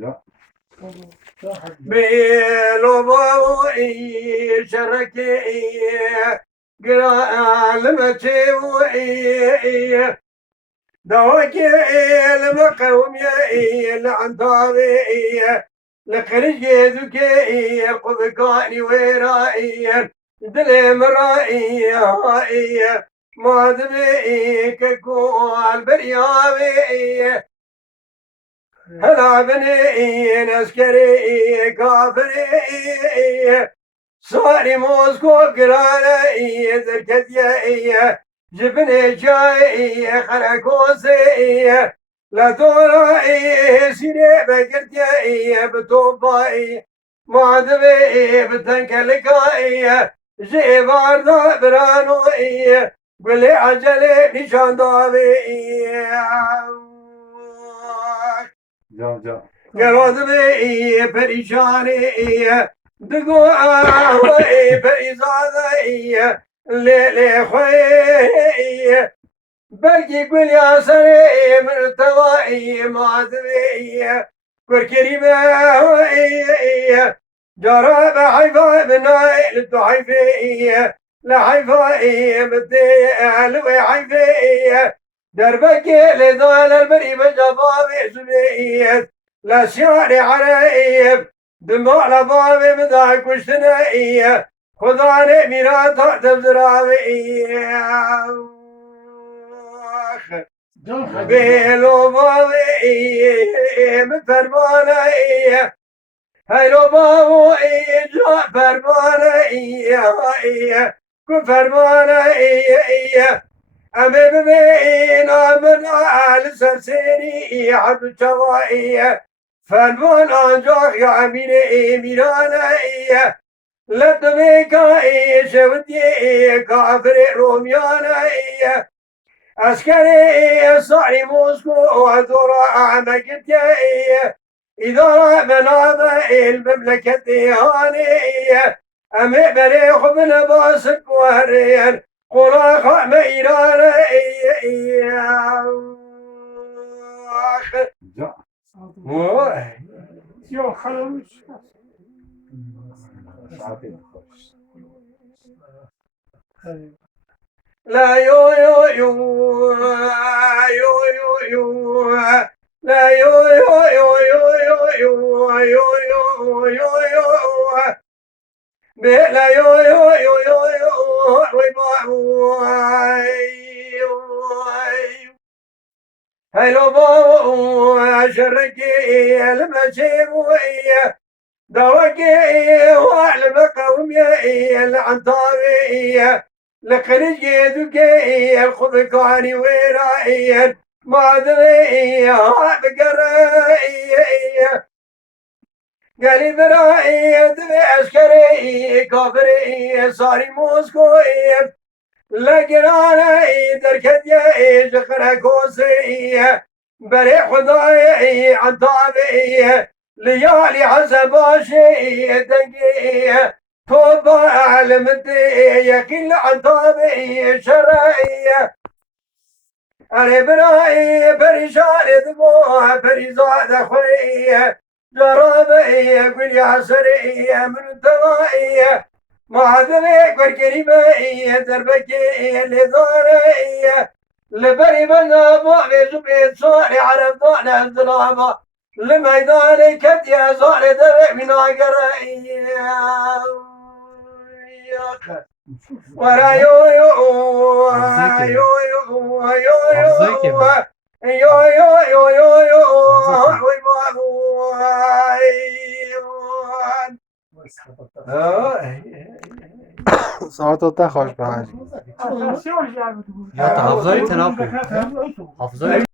Ja. بيلو بوي شركي قرال متوي دوكي المقومي العنطاوي لخرج ذكي القبكاني ورائي دلي مرائي هائي ما دبي ككوال برياوي هلا بني نسكري كافري صاري موسكو قراري ذركتي جبني جاي خركوسي لا توري سيري بقرتي بتوباي ما دبي بتنكلكاي جيبار دا برانوي قولي عجلي نشان داوي Ja. قرض بي بريشاني دقوا آوي بريزادي ليلي خوي بلقي قول يا سري من توائي معذبي كركريمة جرى بحيفا بناي للدحيفي لحيفاي بدي أهلوي حيفي دربك لذال البريم جبابي سبيت لا شعري عليب دموع لبابي مداك وشتنائي خذاني ميراتا تبزرابي بيلو بابي مفرماني هيلو بابي جا فرماني كن فرماني أمي بمين من آل سرسيري عبد شوائي فالبون أنجاخ يا أميني ميراني لدميكاي شودي كافر رومياني عسكري صعي موسكو ودورا عمقتي إدارة منابع المملكة هاني أمي بريخ من باسك وهرين قراخ ميران Ja. Yok kalmış. Saatين خوش. لا يو يو يو يو يو يو لا يو يو يو يو يو يو يو يو يو لا يو يو يو يو يو هلو بو شركي المشيبوية دوكي والمقومية العنطاوية لخرج يدكي الخبكاني ورايا ما ذبي بقرائي قالي برائي دبي عسكري كافري صاري موسكوي لقراني دركدي جخر كوسي بري خداي عن طابي ليالي حسباشي دقي توبة علمتي يقل عن طابي شرعي أنا براي بريشان دموع بريزاد أخوي جرابي يقول يا سري من دوائي ما ذبيك والكريمة دربكي لداري لبري بنابا بزبيت صاري عرفنا الظلامة لميداني كت يا صاري دبي من عقري ورا يو يو يو يو يو يو يو ساعات خوش به Aşağı Ya hafızayı telafi. Hafızayı